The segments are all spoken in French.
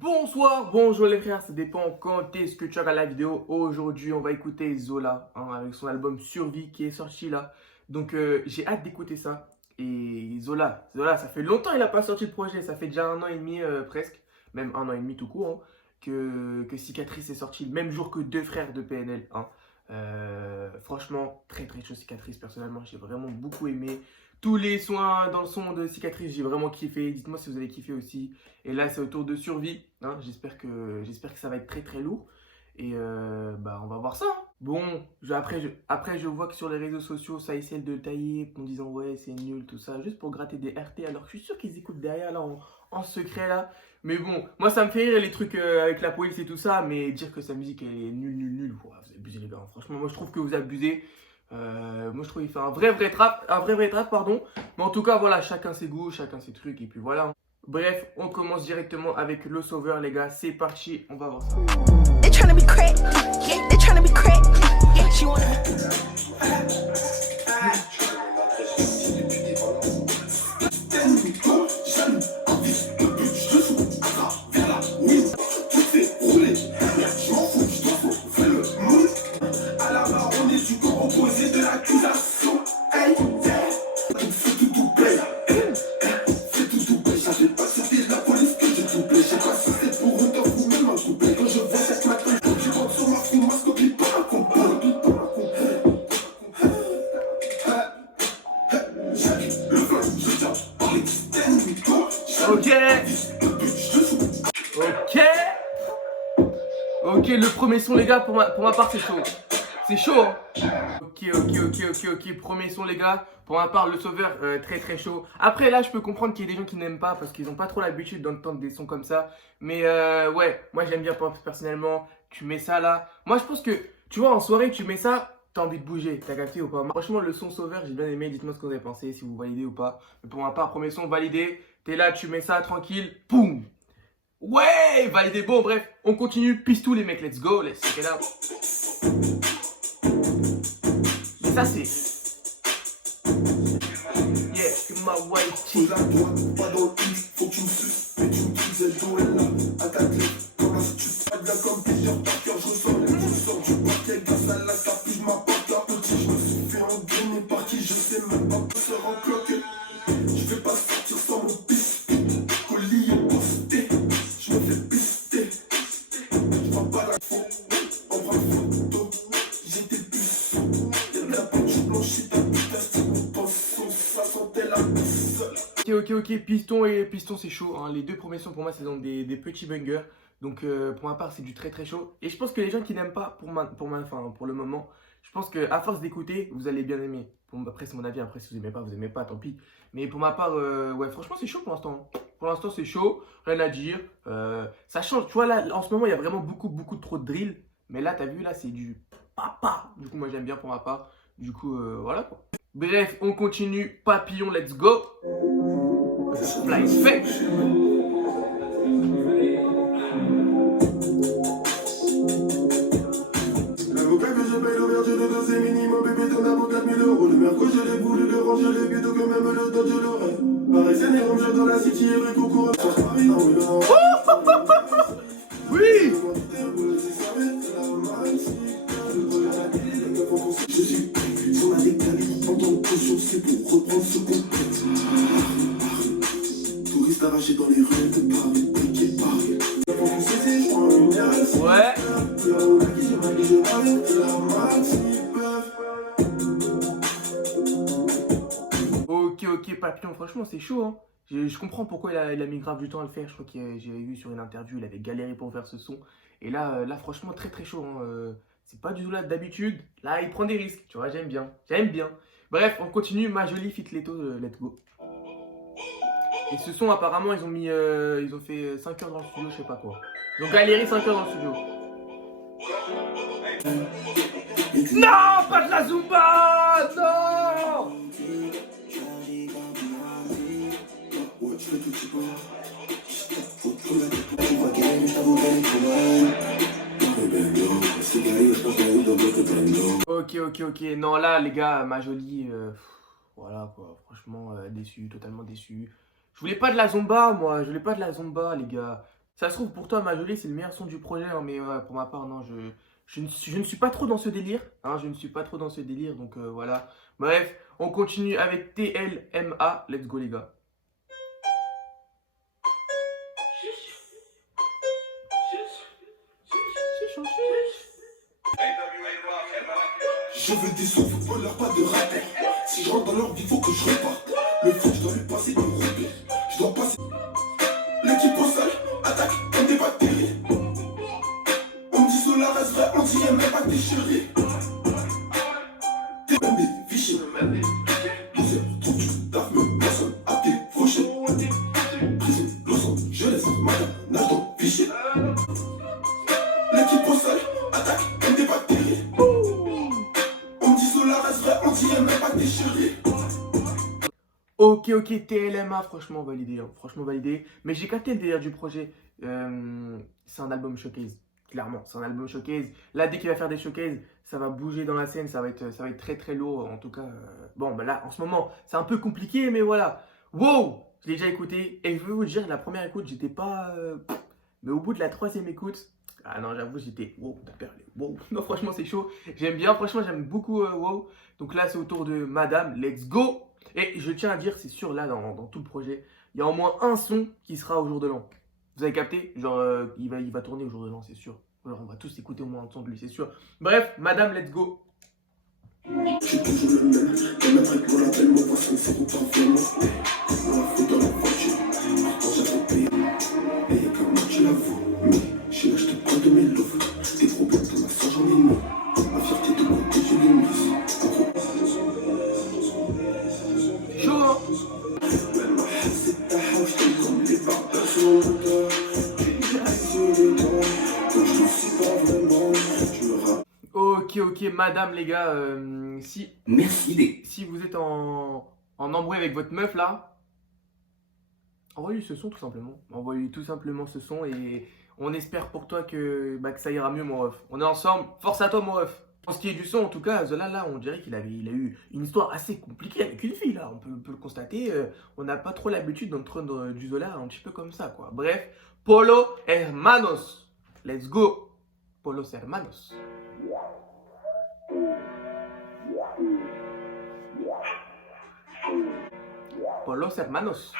Bonsoir, bonjour les frères, ça dépend quand est-ce que tu regardes la vidéo. Aujourd'hui, on va écouter Zola avec son album Survie qui est sorti là. Donc, j'ai hâte d'écouter ça. Et Zola, ça fait longtemps qu'il n'a pas sorti de projet. Ça fait déjà 1 an et demi presque, même 1 an et demi tout court, que Cicatrice est sorti le même jour que Deux Frères de PNL. Franchement, très très chaud Cicatrice. Personnellement, j'ai vraiment beaucoup aimé. Tous les soins dans le son de Cicatrice, j'ai vraiment kiffé. Dites-moi si vous avez kiffé aussi. Et là, c'est au tour de Survie. J'espère que ça va être très très lourd. Et on va voir ça. Bon, après, je vois que sur les réseaux sociaux, ça essaie de le tailler en disant ouais, c'est nul, tout ça, juste pour gratter des RT. Alors que je suis sûr qu'ils écoutent derrière là en secret là. Mais bon, moi ça me fait rire les trucs avec la police et tout ça. Mais dire que sa musique elle est nulle, ouais, vous abusez les gars. Franchement, moi je trouve que vous abusez. Moi je trouve qu'il fait un vrai trap, pardon. Mais en tout cas, voilà, chacun ses goûts, chacun ses trucs. Et puis voilà. Bref, on commence directement avec le sauveur, les gars. C'est parti, on va voir ça. They tryna be crack, they tryna be crack. She wanna Ok. Ok. Ok, le premier son, les gars, pour ma part, c'est chaud. C'est chaud, hein. Ok. Premier son, les gars. Pour ma part, le sauveur, très très chaud. Après, là, je peux comprendre qu'il y a des gens qui n'aiment pas parce qu'ils n'ont pas trop l'habitude d'entendre des sons comme ça. Mais ouais, moi, j'aime bien personnellement. Tu mets ça là. Moi, je pense que, tu vois, en soirée, tu mets ça. T'as envie de bouger, t'as capté ou pas? Franchement, le son sauveur, j'ai bien aimé. Dites-moi ce que vous avez pensé, si vous validez ou pas. Mais pour ma part, premier son validé. T'es là, tu mets ça tranquille. Poum! Ouais, validé. Bon, bref, on continue. Pistou, les mecs, let's go. Let's check it out. Mais ça, c'est. Yeah, c'est ma white chick. Pas dans le X, faut que tu me suces, mais tu me crises, elle doit être là, à ta clé. Comme un stup, pas de la comme plusieurs packers, je ressors du paquet, grâce à la capuche, ma patte, petit, je me suis fait engrainer par qui, je sais même pas, se rend cloque. Je vais pas sortir sans mon piste, colis est posté, je me fais pister, je vois pas la faute, on prend photo, j'étais puceau, y'a de la peinture blanchie, ta putain, c'est mon pinceau, ça sentait la pisse. Ok, piston, c'est chaud. Les deux premiers sons pour moi, c'est donc des petits bangers. Donc pour ma part, c'est du très très chaud. Et je pense que les gens qui n'aiment pas pour le moment, je pense qu'à force d'écouter, vous allez bien aimer. Après, c'est mon avis. Après, si vous aimez pas, tant pis. Mais pour ma part, ouais, franchement, c'est chaud pour l'instant. Pour l'instant, c'est chaud. Rien à dire. Ça change. Tu vois, là, en ce moment, il y a vraiment beaucoup trop de drill. Mais là, t'as vu, là, c'est du papa. Du coup, moi, j'aime bien pour ma part. Du coup, voilà quoi. Bref, on continue. Papillon, let's go. Fly fait. L'avocat que je paye l'ouverture de dossier minimum, bébé ton abo 4000 euros. Le mercredi, j'ai voulu le ranger, les bidons que même le dodge je l'aurais. Pareil, c'est des rooms, je dans la city, et rue coucou. Oui. Je suis sur la décalée, en tant que caution, c'est pour reprendre ce qu'on pète. Touristes arrachés dans les rues de Paris, briquet Paris. Ouais. Ok, Papillon, franchement, c'est chaud, hein. Je comprends pourquoi il a mis grave du temps à le faire. Je crois que j'avais vu sur une interview, il avait galéré pour faire ce son. Et là, franchement, très très chaud, hein. C'est pas du tout là d'habitude. Là, il prend des risques, tu vois, j'aime bien. Bref, on continue. Ma jolie fit Leto, let's go. Et ce son, apparemment, ils ont fait 5 heures dans le studio, je sais pas quoi. Ils ont galéré 5 heures dans le studio. Non, pas de la Zumba! Non! Ok. Non, là, les gars, ma jolie. Voilà quoi, franchement, déçu, totalement déçu. Je voulais pas de la Zumba, moi. Je voulais pas de la Zumba, les gars. Ça se trouve, pour toi, ma jolie, c'est le meilleur son du projet, hein, mais pour ma part, non, je ne suis pas trop dans ce délire. Hein, je ne suis pas trop dans ce délire, donc voilà. Bref, on continue avec TLMA. Let's go, les gars. Je veux des sons footballeurs, pas de rappeurs. Si je rentre dans leur vie, faut que je reparte. Le foot, je dois lui passer du roupé. Je dois passer. L'équipe au sol, attaque comme des bactéries. On me dit Solar reste vrai, on dit même pas déchiré. T'es même des fichiers. 12h38, taf, me personne à défaucher. Prison, Los Angeles, madame, nage dans le fichier. L'équipe au sol, attaque comme des bactéries. On me dit Solar reste vrai, on dit même pas déchiré. Ok, TLMA, franchement validé, hein, franchement validé. Mais j'ai capté le délire du projet. C'est un album showcase, clairement, c'est un album showcase. Là, dès qu'il va faire des showcases, ça va bouger dans la scène, ça va être très très lourd. En tout cas, bon, bah là, en ce moment, c'est un peu compliqué, mais voilà. Wow, je l'ai déjà écouté. Et je veux vous dire, la première écoute, j'étais pas... mais au bout de la troisième écoute, ah non, j'avoue, j'étais... Wow, t'as perdu. Wow, non, franchement, c'est chaud. J'aime bien, franchement, j'aime beaucoup wow. Donc là, c'est au tour de Madame, let's go. Et je tiens à dire, c'est sûr, là, dans tout le projet, il y a au moins un son qui sera au jour de l'an. Vous avez capté? Genre, il va tourner au jour de l'an, c'est sûr. Alors, on va tous écouter au moins un son de lui, c'est sûr. Bref, Madame, let's go. Je suis toujours le même, le même avec mon appel, mon voisin, c'est pour pas vraiment. On l'a fait dans la voiture, quand j'avais payé. Et comme moi, je l'avoue, mais je suis là, je te prends de mes louvres. Des problèmes de ma soeur, j'en ai mis. Ma fierté de côté, je l'ai mise. Chaud, hein? Ok, madame, les gars, si vous êtes en embrouille avec votre meuf, là, envoyez-lui ce son, tout simplement. Envoyez-lui tout simplement ce son et on espère pour toi que ça ira mieux, mon ref. On est ensemble, force à toi, mon ref. En ce qui est du son, en tout cas, Zola, là, on dirait qu'il a eu une histoire assez compliquée avec une fille, là. On peut le constater. On n'a pas trop l'habitude d'entendre du Zola un petit peu comme ça, quoi. Bref, Polo Hermanos. Let's go. Polos Hermanos. Polos Hermanos.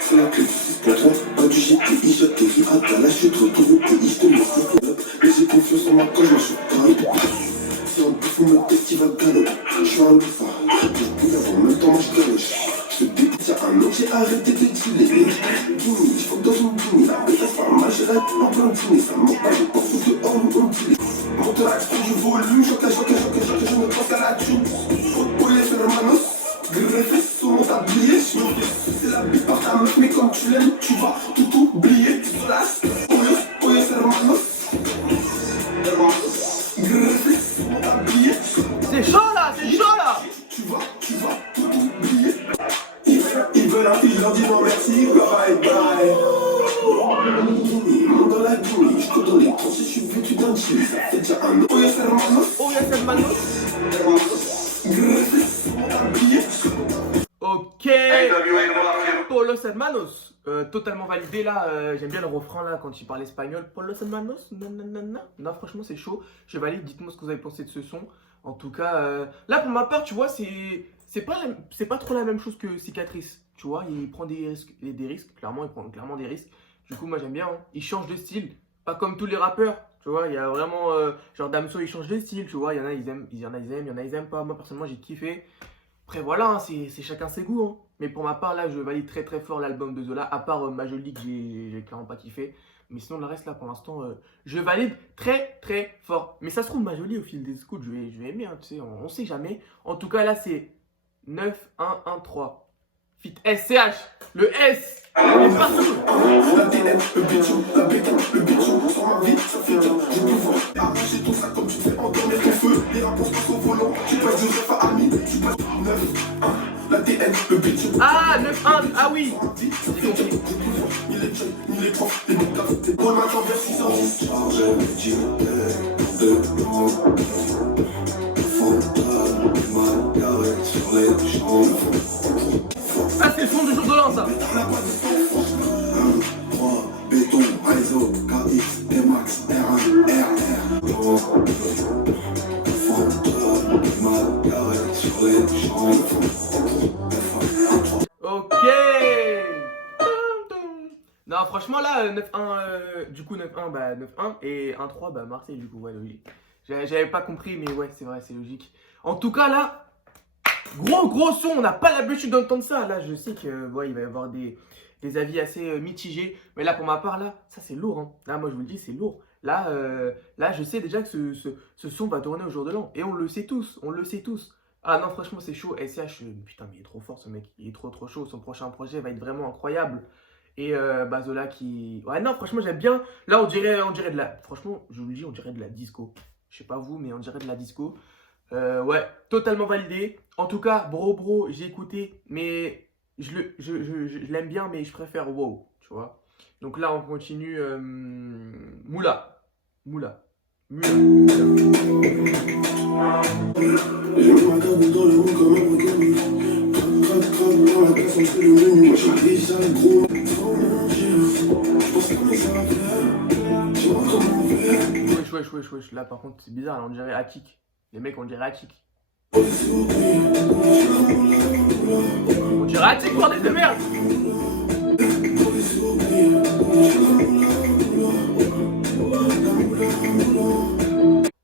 C'est la clé du 6.3, pas du GTI, j'atterris à Dallas, je te retrouve au pays, je te mets mais j'ai confiance en ma cause, je suis grave. Si on bouffe mon test, il va galoper, je suis un loufa, je bouille avant même temps, moi je galoche. Je te dépite, y'a un an, j'ai arrêté de dealer. Guinée, je fuck dans une guinée, la bêtise par ma j'ai en plein dîner, ça me manque pas, je porte sous dehors, nous on dealer. Monte à l'action du volume, choque, je ne pense qu'à la thune. Faut te poler, faire manos. Greffé sous mon tablier, c'est la bite par ta meuf, mais comme tu l'aimes, tu vas tout oublier. Oye, hermanos. Greffé sous mon tablier. C'est chaud là, c'est chaud là. Tu vas tout oublier. Il veut la fille, leur dis non merci, bye bye. Monte dans la Guinée, je te donne les temps si je suis vêtu d'un jean. Ça fait déjà un an. Oye, hermanos. Greffé sous mon tablier. Ok, Polos Hermanos, totalement validé là, j'aime bien le refrain là quand il parle espagnol. Polos Hermanos, nanana. Non, franchement c'est chaud, je valide, dites-moi ce que vous avez pensé de ce son. En tout cas, là pour ma part, tu vois, c'est pas trop la même chose que Cicatrice. Tu vois, il prend des risques, clairement, il prend clairement des risques. Du coup, moi j'aime bien, hein. Il change de style, pas comme tous les rappeurs. Tu vois, il y a vraiment, genre Damso il change de style, tu vois, il y en a ils aiment, il y en a ils aiment pas. Moi personnellement j'ai kiffé. Après voilà, hein, c'est chacun ses goûts. Hein. Mais pour ma part, là, je valide très très fort l'album de Zola, à part Ma Jolie que j'ai clairement pas kiffé. Mais sinon, le reste là, pour l'instant, je valide très très fort. Mais ça se trouve, Ma Jolie, au fil des écoutes, je vais aimer, hein, tu sais, on sait jamais. En tout cas, là, c'est 9-1-1-3. Fit SCH, le S, on est pas sûr. La DN, le béton, le béton, sur ma vie, ça fait bien, je peux voir. Arracher tout ça comme tu fais endormir ton feu. Les rapports passent au volant, tu passes de rêve à ami, tu passes 9-1, la DN, le béton. Ah, 9-1, ah oui. J'ai compris. Ni les jeunes, ni les profs, et donc t'as pour le matin vers 6h10. Chargé, métier, de l'eau. Fantôme, mal garé sur les champs. Ça, c'est le son du jour de l'an, ça. Béton, réseau, KX, T-Max, R1, RR. Fantôme, Margaret sur les champs. Ok. Non, franchement, là, 9-1, du coup, 9-1, bah, 9-1 et 1-3, bah, Marseille, du coup, ouais, logique. J'avais pas compris, mais ouais, c'est vrai, c'est logique. En tout cas, là, gros son, on n'a pas l'habitude d'entendre ça. Là, je sais que, ouais, il va y avoir des avis assez mitigés. Mais là, pour ma part, là, ça, c'est lourd, hein. Là, moi, je vous le dis, c'est lourd. Là, je sais déjà que ce son va tourner au jour de l'an. Et on le sait tous, on le sait tous. Ah non, franchement, c'est chaud. SCH, putain, mais il est trop fort, ce mec. Il est trop chaud. Son prochain projet va être vraiment incroyable. Et Bazola qui... Ouais, non, franchement, j'aime bien. Là, on dirait de la... Franchement, je vous le dis, on dirait de la disco. Je sais pas vous, mais on dirait de la disco. Ouais, totalement validé. En tout cas, bro, j'ai écouté, mais je l'aime bien, mais je préfère Wow, tu vois. Donc là, on continue. Moula. J'ai mis ma cabine dans le monde comme un Pokémon. Crac, dans la caisse, on fait le menu. Moi, j'arrive, ça les gros. Faut manger. Je pense qu'on est ça va faire. Tu vois comment on fait. Wesh. Là, par contre, c'est bizarre. Là, on dirait Attic. Les mecs, on dirait Attic. On dirait Attic, bordel de merde.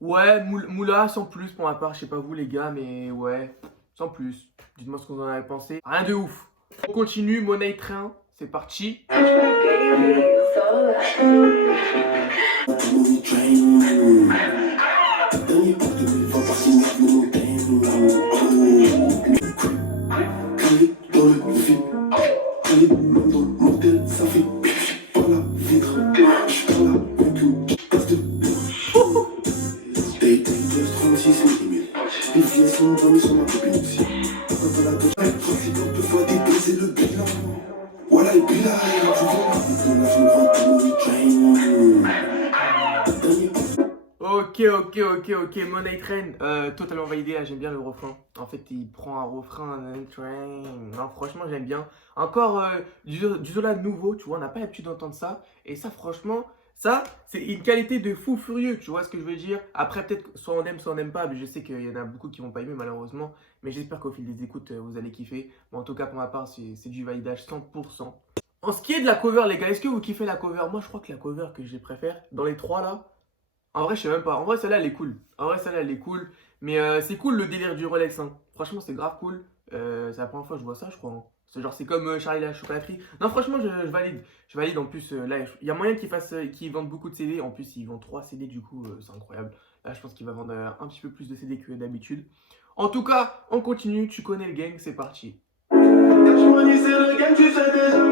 Ouais, Moula, sans plus pour ma part. Je sais pas vous, les gars, mais ouais, sans plus. Dites-moi ce que vous en avez pensé. Rien de ouf. On continue, Money Train. C'est parti. Ok, Money Train, totalement validé, là j'aime bien le refrain. En fait, il prend un refrain, Train. Non, franchement, j'aime bien. Encore du Zola nouveau, tu vois, on n'a pas l'habitude d'entendre ça. Et ça, franchement, ça, c'est une qualité de fou furieux, tu vois ce que je veux dire. Après, peut-être, soit on n'aime pas, mais je sais qu'il y en a beaucoup qui vont pas aimer, malheureusement. Mais j'espère qu'au fil des écoutes, vous allez kiffer. Mais en tout cas, pour ma part, c'est du validage 100%. En ce qui est de la cover, les gars, est-ce que vous kiffez la cover? Moi, je crois que la cover que je préfère, dans les trois là, en vrai, je sais même pas. En vrai, celle-là, elle est cool. Mais c'est cool le délire du Rolex. Hein. Franchement, c'est grave cool. C'est la première fois que je vois ça, je crois. Hein. C'est comme Charlie la chocolaterie. Non, franchement, je valide. Je valide. En plus, là, il y a moyen qu'ils vendent beaucoup de CD. En plus, ils vendent 3 CD, du coup, c'est incroyable. Là, je pense qu'il va vendre un petit peu plus de CD que d'habitude. En tout cas, on continue. Tu connais le gang, c'est parti. Le gang, tu sais déjà.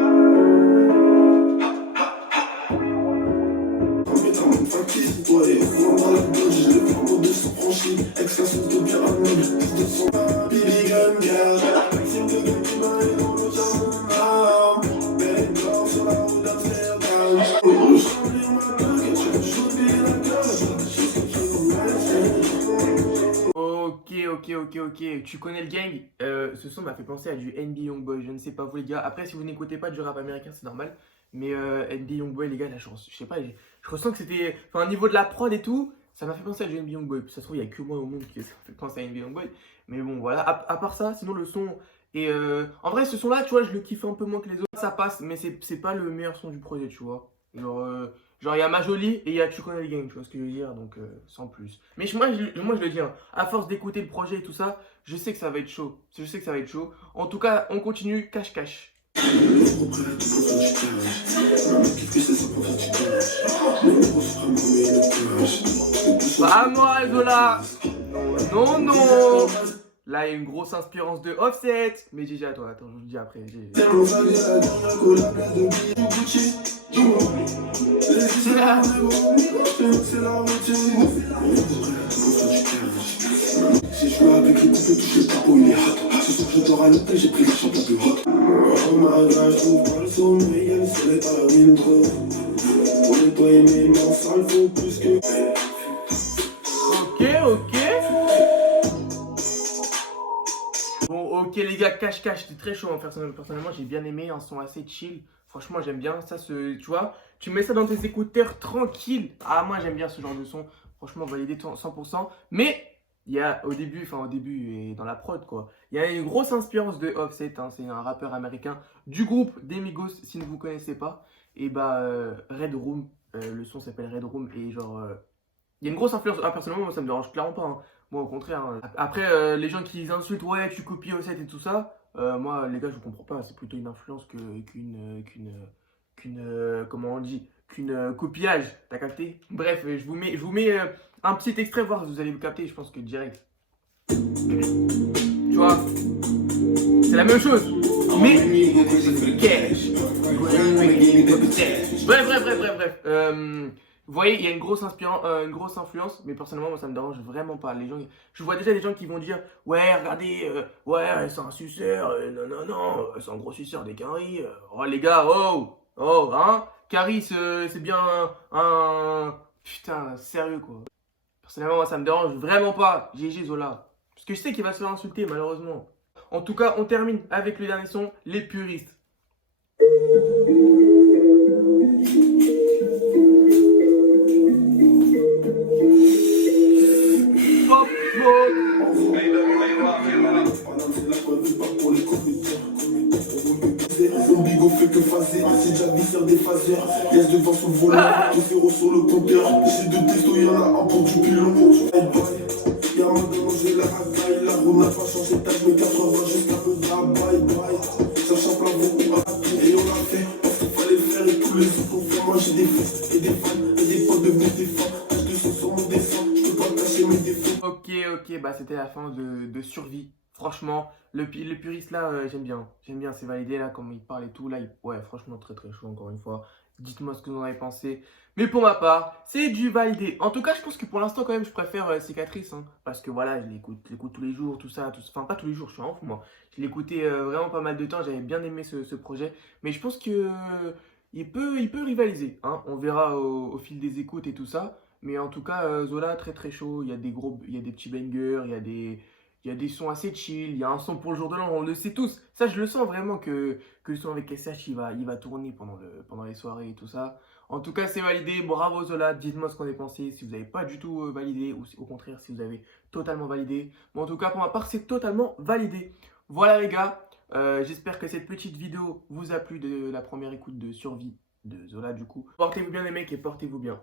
Ouais, on dans la dodge, je le prends au dessus franchi. Ex-casse de bien à mode, de son baby gun girl. C'est une gueule qui m'a aidé dans le jardin. Belle et blanc sur la route d'Amsterdam. Je remplis ma baguette, je joue bien la Ok. Tu connais le gang. Ce son m'a fait penser à du NB Youngboy. Je ne sais pas vous, les gars. Après, si vous n'écoutez pas du rap américain, c'est normal. Mais NB Youngboy, les gars, là, je sais pas, je ressens que c'était. Enfin, au niveau de la prod et tout, ça m'a fait penser à du NB Youngboy. Ça se trouve, il n'y a que moi au monde qui fait penser à NB Youngboy. Mais bon, voilà. À part ça, sinon, le son. Et en vrai, ce son-là, tu vois, je le kiffe un peu moins que les autres. Ça passe, mais c'est pas le meilleur son du projet, tu vois. Genre, il y a Ma Jolie et il y a Tu connais le gang, tu vois ce que je veux dire, donc sans plus. Mais moi, je le dis, hein, à force d'écouter le projet et tout ça, je sais que ça va être chaud. En tout cas, on continue, cache. Vamos, Zola. Non. Là, il y a une grosse inspirance de Offset. Mais GG à toi, attends, je vous le dis après. Si je veux avec le couple, touche le capot, il est hot. Ce soir, je dors à l'hôtel, j'ai pris la chambre la plus hot. Oh my god, je trouve pas le sommeil, y'a le soleil par la window. Pour nettoyer mes mains sales, faut plus que. Ok. Bon, ok les gars, cache, c'était très chaud. Hein. Personnellement, j'ai bien aimé, un son assez chill. Franchement, j'aime bien ça. Tu vois, tu mets ça dans tes écouteurs tranquille. Ah, moi, j'aime bien ce genre de son. Franchement, validé 100%. Mais il y a au début et dans la prod, quoi. Il y a une grosse inspiration de Offset. Hein, c'est un rappeur américain du groupe des Migos, si vous ne connaissez pas. Et bah, Red Room, le son s'appelle Red Room. Et genre, il y a une grosse influence. Ah, personnellement, moi, ça me dérange clairement pas. Hein. Moi, au contraire. Hein. Après, les gens qui insultent, ouais, tu copies Offset et tout ça. Moi, les gars, je comprends pas. C'est plutôt une influence comment on dit, copiage. T'as capté? Bref, je vous mets un petit extrait, voir si vous allez vous capter. Je pense que direct. Tu vois, c'est la même chose. Mais cash. Bref. Vous voyez, il y a une grosse influence, mais personnellement, moi, ça me dérange vraiment pas. Les gens, je vois déjà des gens qui vont dire, ouais, regardez, ouais, c'est un suceur, non, c'est un gros suceur des caries. Oh, les gars, hein, caries, c'est bien un. Putain, sérieux, quoi. Personnellement, moi, ça me dérange vraiment pas. GG Zola. Parce que je sais qu'il va se faire insulter, malheureusement. En tout cas, on termine avec le dernier son, les puristes. Pop Smoke. Mon bigot fait que phaser, c'est déjà viscère des phaseurs. Laisse devant sous le volant, 2 zéros sur le compteur. J'ai 2 testo, y'en a un pour du pilon. Y'a maintenant j'ai la racaille, la roue n'a pas changé d'âge, mais 80 jusqu'à peu bye. Cherche un plein beaucoup et on l'a fait, parce qu'il fallait le faire et tous les autres ont fait. Moi j'ai des fils et des fans et des potes devenus des fans. Je te sens sur mon dessin, je peux pas cacher mes défauts. Ok, bah c'était la fin de Survie. Franchement, le puriste là, j'aime bien, c'est validé là, comme il parle et tout, là, ouais, franchement, très chaud encore une fois. Dites-moi ce que vous en avez pensé. Mais pour ma part, c'est du validé. En tout cas, je pense que pour l'instant, quand même, je préfère Cicatrice. Hein, parce que voilà, je l'écoute tous les jours, tout ça. Enfin, pas tous les jours, je suis un ouf, moi. Je l'écoutais vraiment pas mal de temps. J'avais bien aimé ce projet. Mais je pense que il peut rivaliser. Hein. On verra au fil des écoutes et tout ça. Mais en tout cas, Zola, très chaud. Il y a des petits bangers, il y a des sons assez chill, il y a un son pour le jour de l'an, on le sait tous. Ça, je le sens vraiment que le son avec SH, il va tourner pendant les soirées et tout ça. En tout cas, c'est validé. Bravo Zola. Dites-moi ce qu'on a pensé. Si vous n'avez pas du tout validé ou au contraire, si vous avez totalement validé. Mais en tout cas, pour ma part, c'est totalement validé. Voilà les gars. J'espère que cette petite vidéo vous a plu de la première écoute de Survie de Zola du coup. Portez-vous bien les mecs et portez-vous bien.